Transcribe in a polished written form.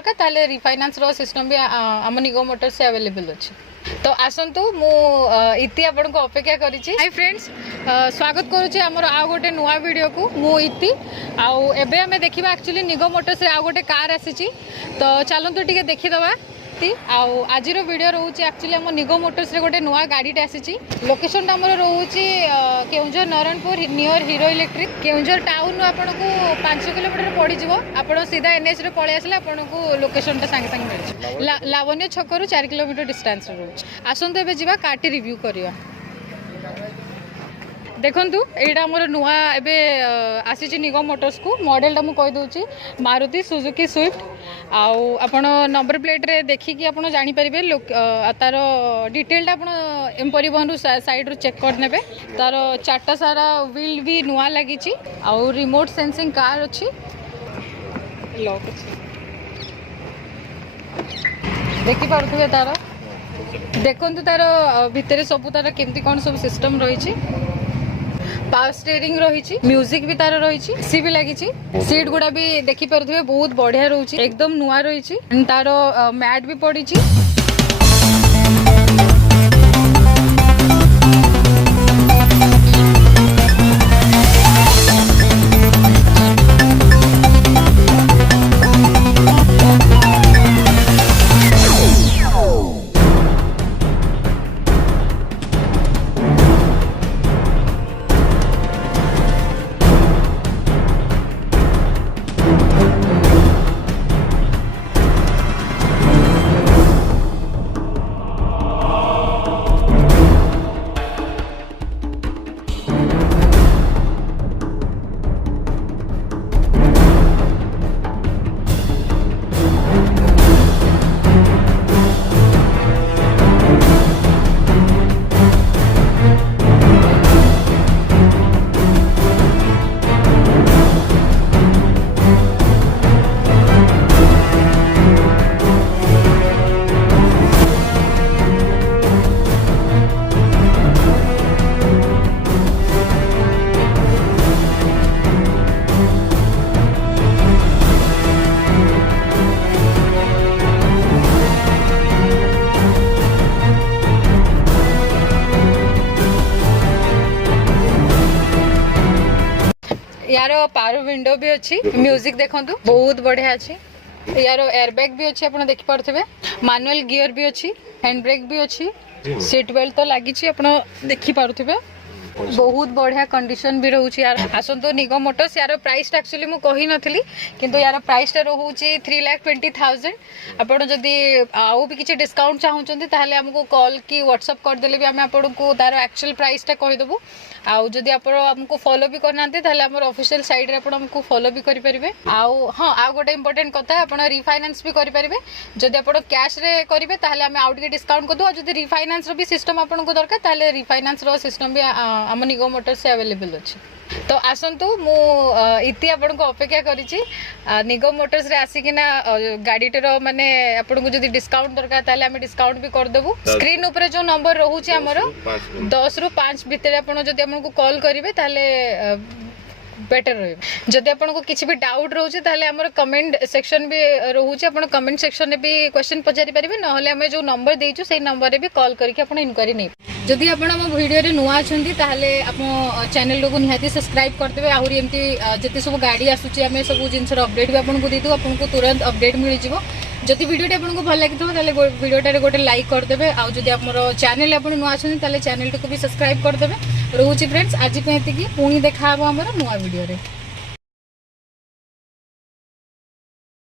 दरकार ताले रिफाइनान्स रो सिस्टम भी आम निगम मोटर्स से अवेलेबल अच्छे। तो आसतु मु इति आपन को अपेक्षा करिछि। हाय फ्रेंड्स, स्वागत करुछि हमर आ गोटे नुवा वीडियो को। मु इति आउ एबे हमें देखिबा एक्चुअली निगम मोटर्स रे आ गोटे कार आसीछि। तो चलंतु टिके देखि दबा। आउ आज वीडियो रोचे एक्चुअली आम निगम मोटर्स रे गोटे नुआ गाड़ीटे आसी। लोकेशन आमर रोचे Keonjhar Narayanpur near hero electric. Keonjhar town आपन को 5 किलोमीटर पड़ीज। आप सीधा एनएच रे पळै आसले आपन को लोकेशन सांगे सांगे मिल लावण्य छकरू 4 किलोमीटर डिस्टेंस रोचे। आसंतु एबे जिबा कार्टी रिव्यू करिया। देखंतु एटा हमर नुआ एबे आसी निगम मोटर्स को। मॉडलटा मु कहि दोची मारुति सुजुकी स्विफ्ट। आउ आपण नंबर प्लेट रे देखि कि आपण जानि परिबे तार डिटेलटा आपण एम परिवहन साइड रो चेक कर नेबे। तार चारटा सारा व्हील भी नुआ लागी छी। आउ रिमोट सेंसिंग कार अछि। लॉक अछि देखि पारथुबे तार। देखंतु तार भितरे सब तार केमती कोन सब सिस्टम रही छी। पावर स्टीयरिंग रही, म्यूजिक भी तार रही, सी भी लगी। सीट गुड़ा भी देखी पारे बहुत बढ़िया रोचे, एकदम नुआ रही। तार मैट भी पड़ी। यार पावर विंडो भी अच्छी, म्यूजिक देखंतु बहुत बढ़िया अच्छी। यार एयरबैग भी अच्छी, आपन देखि पारथबे। मैनुअल गियर भी अच्छी, हैंड ब्रेक भी अच्छी, सीट बेल्ट तो लागि छी, आपन देखि पारथबे। बहुत बढ़िया कंडीशन भी रोचे। यार आसंतो निगम मोटर्स। यार प्राइस एक्चुअली मु कहि नथली, किंतु यार प्राइस टा रोचे 3,20,000। आपण जदी आउ भी किछि डिस्काउंट चाहउचंती ताहले हमको कॉल की व्हाट्सएप कर देले भी हम आपण को तार एक्चुअल प्राइस टा कहि देबो। आउ जदी आपण हमको फॉलो भी करनांते ताहले हमर ऑफिशियल साइट रे आपण हमको फॉलो भी करि परिबे। आउ हां आ गोटे इंपोर्टेंट कथा, आपण रिफाइनांस भी करि परिबे। जदी आपण कैश रे करिवे ताहले हम आउट के डिस्काउंट कर दो। आ जदी रिफाइनांस रो भी सिस्टम आपण को दरकार ताहले रिफाइनांस रो सिस्टम भी आम निगम मोटर्स से अवेलेबल अच्छे। तो आसतु मु इति आपन को अपेक्षा करिछि। निगम मोटर्स रे आसिकिना गाड़ीटर माने आपन को जदी डिस्काउंट दरकार ताले हम डिस्काउंट भी कर देबो। स्क्रीन ऊपर जो नंबर रहउछि हमर 10 रु 5 भितर आपन जदी हमन को कॉल करिवे ताले बेटर रहे। जदि आपन को किछि भी डाउट रहउछि ताले हमर कमेंट सेक्शन भी रहउछि, आपन कमेंट सेक्शन में भी क्वेश्चन पचारि परिबे। नहले हम जो नंबर देइछु सेही नंबर रे भी कॉल करके आपन इनक्वारी नै। जदि आपन हम वीडियो रे नुआ अछंती ताले आपन चैनल को निहाती सब्सक्राइब कर देबे। आहुरी एमती जति सब गाड़ी आसुछि हमें सब जिंस रो अपडेट भी आपन को देतु, आपन को तुरंत अपडेट मिल जिवो। जदि वीडियो आपन को भल लागितो ताले वीडियो रे गोटे लाइक कर देबे। आ जदि हमर चैनल आपन नुआ अछंती ताले चैनल को भी सब्सक्राइब कर देबे। रहउछि फ्रेंड्स आज पे एतिकी, पुणी देखा हबो हमर नुआ वीडियो रे।